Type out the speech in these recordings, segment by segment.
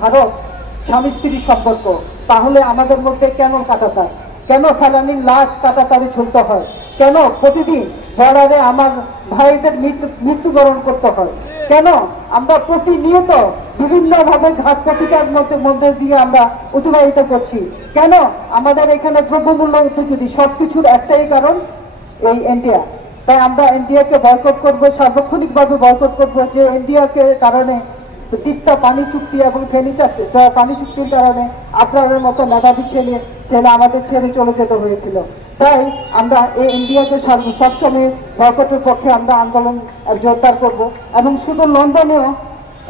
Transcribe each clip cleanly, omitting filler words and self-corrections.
ভারত স্বামী স্ত্রীর সম্পর্ক, তাহলে আমাদের মধ্যে কেন কাটাতার, কেন ফেলানির লাশ কাটাতারে ঝুলতে হয়, কেন প্রতিদিন বর্ডারে আমার ভাইদের মৃত্যুবরণ করতে হয়, কেন আমরা প্রতিনিয়ত বিভিন্নভাবে ঘাত প্রতিকার মধ্যে দিয়ে আমরা অতিবাহিত করছি, কেন আমাদের এখানে দ্রব্যমূল্য ঊর্ধ্বগতি, সবকিছুর একটাই কারণ এই ইন্ডিয়া। তাই আমরা ইন্ডিয়াকে বয়কট করবো, সার্বক্ষণিকভাবে বয়কট করবো, যে ইন্ডিয়াকে কারণে তিস্তা পানি চুক্তি এবং ফেনী পানি চুক্তির কারণে আপনাদের মতো মেধাবী ছেলে আমাদের ছেড়ে চলে যেতে হয়েছিল। তাই আমরা এই ইন্ডিয়াকে সবসময় বয়কটের পক্ষে আমরা আন্দোলন জোরদার করব। এবং শুধু লন্ডনেও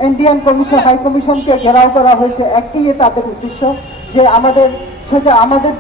ইন্ডিয়ান হাই কমিশনকে ঘেরাও করা হয়েছে একটি তাদের উদ্দেশ্য, যে আমাদের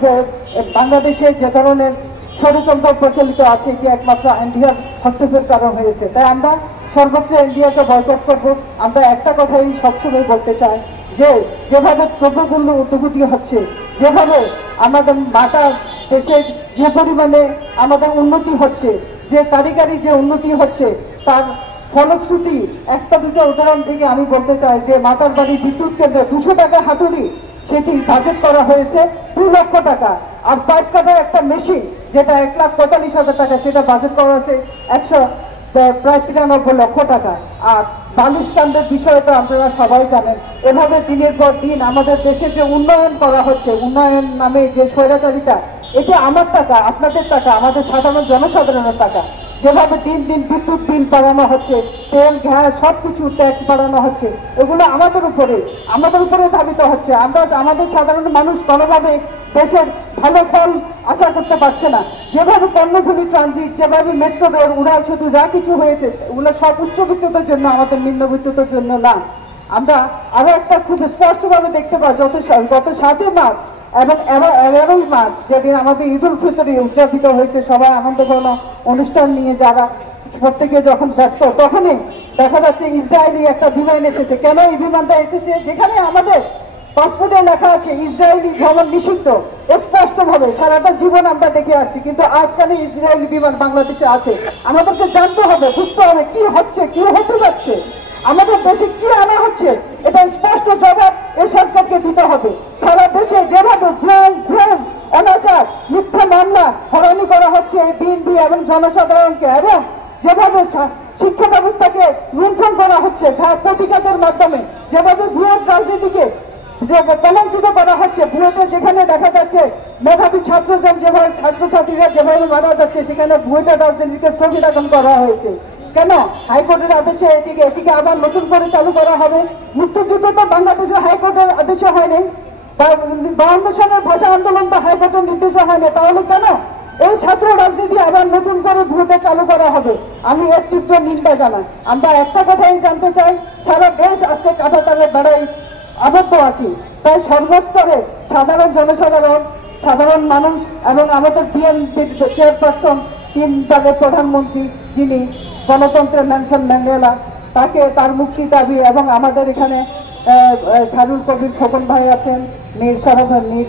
বাংলাদেশে যে ধরনের ষড়যন্ত্র প্রচলিত আছে এটি একমাত্র ইন্ডিয়ার হস্তক্ষেপের কারণ হয়েছে। তাই আমরা সর্বত্র ইন্ডিয়াকে বয়কট করব। আমরা একটা কথাই সবসময় বলতে চাই, যে যেভাবে দ্রব্যমূল্য ঊর্ধ্বগতি হচ্ছে, যেভাবে আমাদের মাটা দেশের যে পরিমাণে আমাদের উন্নতি হচ্ছে, যে কারিগরি যে উন্নতি হচ্ছে, তার ফলশ্রুতি একটা দুটো উদাহরণ থেকে আমি বলতে চাই যে মাতার বাড়ি বিদ্যুৎ কেন্দ্রে 200 টাকা হাতুড়ি সেটি বাজেট করা হয়েছে 2 লক্ষ টাকা, আর পাইপ কাটার একটা মেশিন যেটা 1,45,000 টাকা সেটা বাজেট করা হয়েছে প্রায় 93 লক্ষ টাকা। আর বালিশ কাণ্ডের বিষয়ে তো আপনারা সবাই জানেন। এভাবে দিনের পর দিন আমাদের দেশে যে উন্নয়ন করা হচ্ছে, উন্নয়ন নামে যে স্বৈরাচারিতা, এটা আমার টাকা, আপনাদের টাকা, আমাদের সাধারণ জনসাধারণের টাকা। যেভাবে দিন দিন বিদ্যুৎ বিল বাড়ানো হচ্ছে, তেল গ্যাস সবকিছু ট্যাক্স বাড়ানো হচ্ছে, এগুলো আমাদের উপরে ধাবিত হচ্ছে। আমরা আমাদের সাধারণ মানুষ কোনোভাবে দেশের ভালো ফল আশা করতে পারছে না। যেভাবে কর্ণফুলী ট্রানজিট, যেভাবে মেট্রো রেল, উড়াল সেতু যা কিছু হয়েছে, এগুলো সব উচ্চবিত্তদের জন্য, আমাদের নিম্নবিত্তদের জন্য না। আমরা আরো একটা খুব স্পষ্টভাবে দেখতে পাই, গত 7 মার্চ এবং 11 মার্চ যেদিন আমাদের ঈদ উল ফিতর উদযাপিত হয়েছে, সবাই আনন্দঘন অনুষ্ঠান নিয়ে যারা প্রত্যেকে যখন ব্যস্ত, তখনই দেখা যাচ্ছে ইসরায়েলি একটা বিমান এসেছে। কেন এই বিমানটা এসেছে? যেখানে আমাদের পাসপোর্টে লেখা আছে ইসরায়েলি ভ্রমণ নিষিদ্ধ, স্পষ্টভাবে সারাটা জীবন আমরা দেখে আসছি, কিন্তু আজকাল ইসরায়েলি বিমান বাংলাদেশে আসে। আমাদেরকে জানতে হবে, বুঝতে হবে কি হচ্ছে, কি হতে যাচ্ছে, আমাদের দেশে কি আনা হচ্ছে, এটা স্পষ্ট জবাব এই সরকারকে দিতে হবে। সারা দেশে যেভাবে ঘুম অনাচার, মিথ্যা মামলা, হয়রানি করা হচ্ছে এই বিএনপি এবং জনসাধারণকে, এবং যেভাবে শিক্ষা ব্যবস্থাকে লুণ্ঠন করা হচ্ছে ঘাত প্রতিঘাতের মাধ্যমে, যেভাবে ভুয়ো রাজনীতিকে কলঙ্কিত করা হচ্ছে, ভুয়োতে যেখানে দেখা যাচ্ছে মেধাবী ছাত্রছাত্রীরা যেভাবে মারা যাচ্ছে, সেখানে ভুয়োটা রাজনীতিকে স্থগিতাখন করা হয়েছে। কেন হাইকোর্টের আদেশে এটিকে আবার নতুন করে চালু করা হবে? মুক্তিযুদ্ধ তো বাংলাদেশের হাইকোর্টের আদেশে হয়নি, 52 সনের ভাষা আন্দোলন তো হাইকোর্টের নির্দেশে হয়নি, তাহলে কেন এই ছাত্র রাজনীতি আবার নতুন করে ভোটে চালু করা হবে? আমি এর তীব্র নিন্দা জানাই। আমরা একটা কথাই জানতে চাই, সারা দেশ আজকে কাঁটাতারের বেড়ায় আবদ্ধ আছি। তাই সর্বস্তরে সাধারণ মানুষ এবং আমাদের বিএনপির চেয়ারপারসন, 3 দলের প্রধানমন্ত্রী যিনি গণতন্ত্রের ম্যানসন ম্যান্ডেলা, তার মুক্তি দাবি, এবং আমাদের এখানে খায়রুল কবির খোকন ভাই আছেন, মীর শরফ মীর